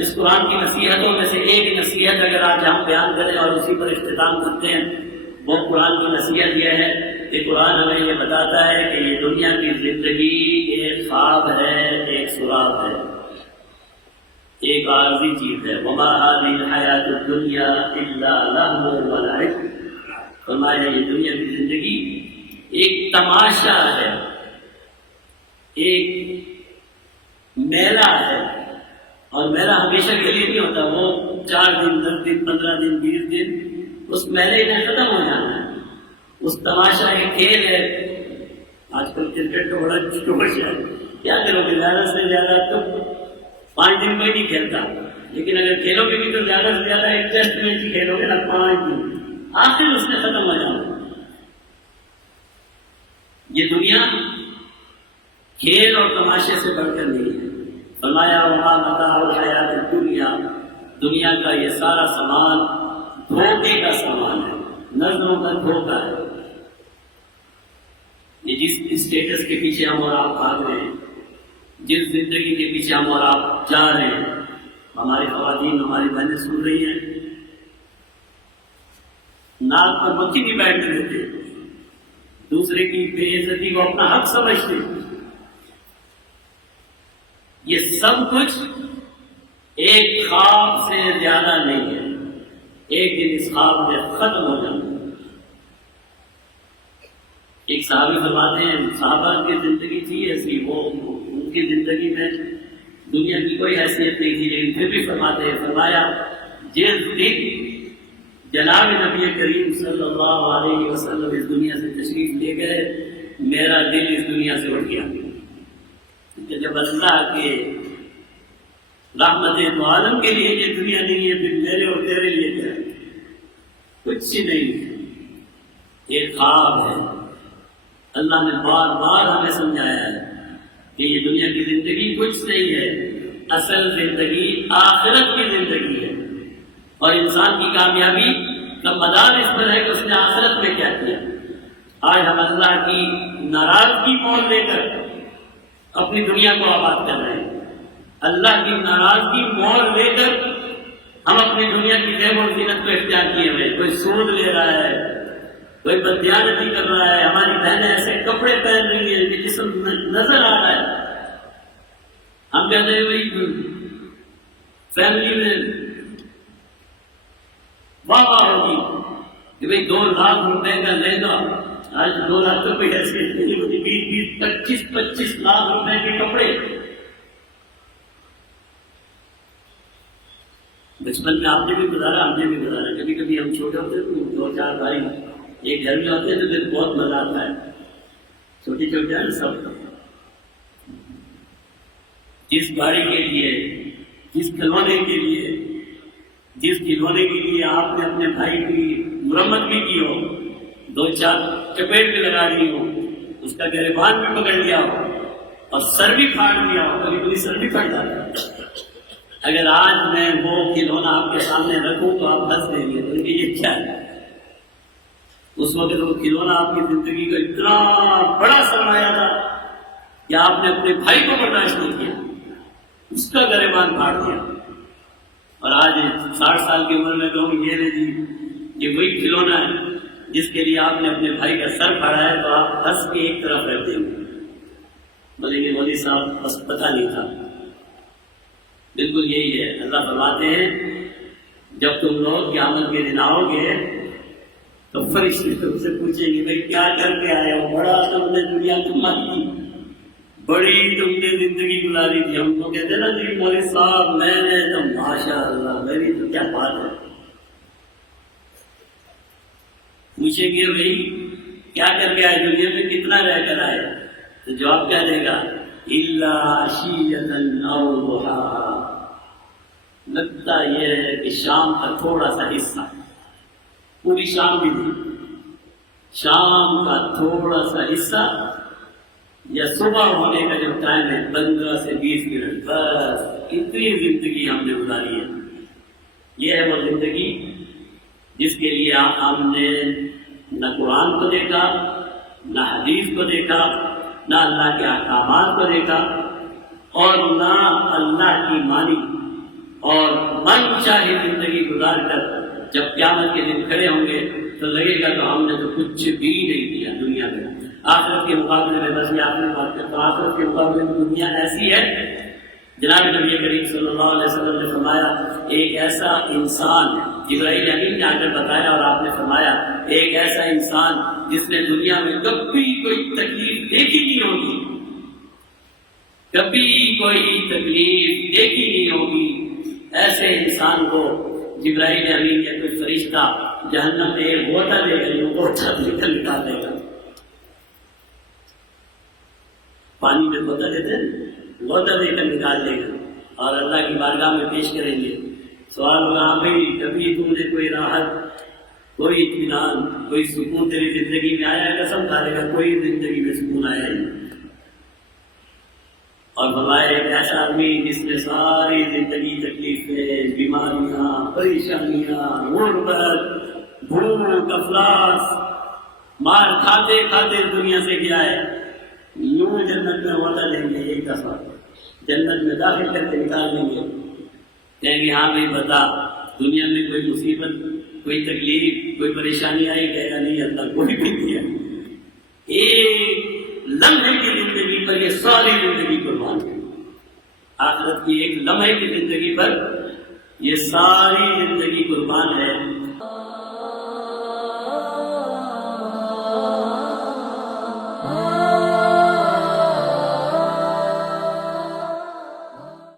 اس قرآن کی نصیحتوں میں سے ایک نصیحت اگر آج ہم بیان کریں اور اسی پر اختتام کرتے ہیں، وہ قرآن کی نصیحت یہ ہے کہ قرآن ہمیں یہ بتاتا ہے کہ یہ دنیا کی زندگی ایک خواب ہے، ایک سراب ہے، ایک عارضی چیز ہے۔ وما هذه الحیات الدنیا الا لہو ولعب، فرمایا یہ دنیا کی زندگی ایک تماشا ہے، ایک میلہ ہے، اور میلہ ہمیشہ کے لیے نہیں ہوتا، وہ 4 دن 10 دن 15 دن 20 دن اس میلے میں ختم ہو جانا ہے۔ اس تماشا ایک کھیل ہے۔ آج کل کرکٹ کا بڑا جوش ہے، کیا کرو گے، زیادہ سے زیادہ تو 5 دن کوئی نہیں کھیلتا، لیکن اگر کھیلو گے بھی تو زیادہ سے زیادہ ایک ٹیسٹ میچ ہی کھیلو گے نا، 5 دن، آخر اس میں ختم ہو جانا۔ یہ دنیا کھیل اور تماشے سے بڑھ کر نہیں ہے۔ فرمایا وما متاع الحیات الدنیا، دنیا کا یہ سارا سامان دھوکے کا سامان ہے، نظروں کا دھوکہ ہے۔ یہ جس اسٹیٹس کے پیچھے ہم اور آپ بھاگ رہے ہیں، جس زندگی کے پیچھے ہم اور آپ جا رہے ہیں، ہماری خواتین ہماری بہنیں سن رہی ہیں، ناک پر مکھی نہیں بیٹھنے دیتے، دوسرے کی بے عزتی کو اپنا حق سمجھتے، یہ سب کچھ ایک خواب سے زیادہ نہیں ہے، ایک دن اس خواب میں ختم ہو جانا۔ ایک صحابی فرماتے ہیں، صحابہ کی زندگی تھی ایسی، وہ ان کی زندگی میں دنیا کی کوئی حیثیت نہیں تھی، لیکن پھر بھی فرماتے ہیں، فرمایا جس دن جناب نبی کریم صلی اللہ علیہ وسلم اس دنیا سے تشریف لے گئے، میرا دل اس دنیا سے اٹھ گیا، کہ جب اللہ کے رحمت دو عالم کے لیے یہ دنیا نہیں ہے، پھر میرے اور تیرے لیے کیا ہے؟ کچھ نہیں ہے، یہ خواب ہے۔ اللہ نے بار بار ہمیں سمجھایا ہے کہ یہ دنیا کی زندگی کچھ نہیں ہے، اصل زندگی آخرت کی زندگی ہے، اور انسان کی کامیابی کا مدار اس پر ہے کہ اس نے آخرت میں کیا کیا۔ آج ہم اللہ کی ناراضگی مول لے کر اپنی دنیا کو آباد کر رہے ہیں، اللہ کی ناراضگی مول لے کر ہم اپنی دنیا کی زیب و زینت کو اختیار کیے ہوئے، کوئی سود لے رہا ہے، کوئی بددیانتی کر رہا ہے، ہماری بہنیں ایسے کپڑے پہن رہی ہیں کہ جسم نظر آ رہا ہے۔ ہم کہتے ہیں بھائی فیملی میں واہ ہوگی کہ بھائی 2 لاکھ روپے کا لہنگا، آج 2 لاکھ تو کوئی حیثیت نہیں ہوتی، 20 25 لاکھ روپے کے کپڑے۔ بچپن میں آپ نے بھی گزارا، ہم نے بھی گزارا، کبھی کبھی ہم چھوٹے ہوتے تو 2-4 بھائی ایک گھر میں ہوتے ہیں تو پھر بہت مزہ آتا ہے، چھوٹی چھوٹی ہے نا سب، جس گاڑی کے لیے، جس کھلونے کے لیے، جس کھلونے کے لیے آپ نے اپنے بھائی کی مرمت بھی کی ہو، 2-4 چپیٹ بھی لگا دی ہو، اس کا گریبان بھی پکڑ لیا ہو اور سر بھی پھاڑ دیا ہو، کبھی کبھی سر بھی پھٹ جاتا ہے۔ اگر آج میں وہ کھلونا آپ کے سامنے رکھوں تو آپ ہنس دیں گے، تو یہ کیا ہے؟ اس وقت وہ کھلونا آپ کی زندگی کا اتنا بڑا سرمایہ تھا کہ آپ نے اپنے بھائی کو برداشت نہیں کیا، اس کا گریبان پھاڑ دیا، اور آج 60 سال کی عمر میں کہوں یہ نہیں جی، یہ وہی کھلونا ہے جس کے لیے آپ نے اپنے بھائی کا سر پھاڑا ہے، تو آپ ہنس کے ایک طرف رہتے ہیں، بولیں گے مولوی صاحب بس پتہ نہیں تھا۔ بالکل یہی ہے، اللہ فرماتے ہیں جب تم لوگ قیامت کے دن آؤ گے تو فرشتے تم سے پوچھیں گے بھائی کیا کر کے آئے ہو، بڑا تم نے دنیا کمائی، بڑی تم نے زندگی گزاری تھی۔ ہم کو کہتے ہیں نا جی مولوی صاحب میں نے تو ماشاء اللہ میری تو کیا بات ہے، پوچھیں گے بھائی کیا کر کے آئے، دنیا میں کتنا رہ کر آئے، تو جواب کیا دے گا، الا عشیۃ او ضحاہا، لگتا یہ ہے کہ شام کا تھوڑا سا حصہ، پوری شام بھی نہیں، شام کا تھوڑا سا حصہ یا صبح ہونے کا جو ٹائم ہے 15 سے 20 منٹ، بس اتنی زندگی ہم نے گزاری ہے۔ یہ ہے وہ زندگی جس کے لیے ہم نے نہ قرآن کو دیکھا، نہ حدیث کو دیکھا، نہ اللہ کے احکامات کو دیکھا، اور نہ اللہ کی مانی اور من چاہے زندگی گزار کر جب قیامت کے دن کھڑے ہوں گے تو لگے گا تو ہم نے تو کچھ بھی نہیں کیا دنیا میں. آخرت کے مقابلے میں بس یہ آپ نے بات کرتا ہوں، آخرت کے مقابلے میں دنیا ایسی ہے. جناب نبی کریم صلی اللہ علیہ وسلم نے فرمایا ایک ایسا انسان، جبرائیل امین نے آ کر بتایا اور آپ نے فرمایا ایک ایسا انسان جس نے دنیا میں کبھی کوئی تکلیف دیکھی نہیں ہوگی، کبھی کوئی تکلیف دیکھی نہیں ہوگی، ایسے انسان کو جبرائیل امین یا کوئی فرشتہ جہنم میں ایک غوطہ دے کر وہ غوطہ نکال دے گا. پانی میں غوطہ دیتے ہیں، غوطہ دے کر نکال دے گا اور اللہ کی بارگاہ میں پیش کریں گے. سوال ہوگا ہاں بھائی کبھی تم نے کوئی راحت، کوئی اطمینان، کوئی سکون تیری زندگی میں آیا ہے؟ قسم کھا لے گا کوئی زندگی میں سکون آیا ہی نہیں. اور فرمایا ایک ایسا آدمی جس نے ساری زندگی تکلیفیں، بیماریاں، پریشانیاں، غربت، بھوک، افلاس، مار کھاتے کھاتے دنیا سے گیا ہے، یوں جنت میں ہوتا لیں گے، ایک دفعہ جنت میں داخل کر کے نکال لیں گے. کہیں گے ہاں بھائی بتا دنیا میں کوئی مصیبت، کوئی تکلیف، کوئی پریشانی آئی؟ کہے گا نہیں اللہ کوئی بھی نہیں ہے. ایک لمحے کی زندگی پر یہ ساری زندگی قربان ہے. آخرت کی ایک لمحے کی زندگی پر یہ ساری زندگی قربان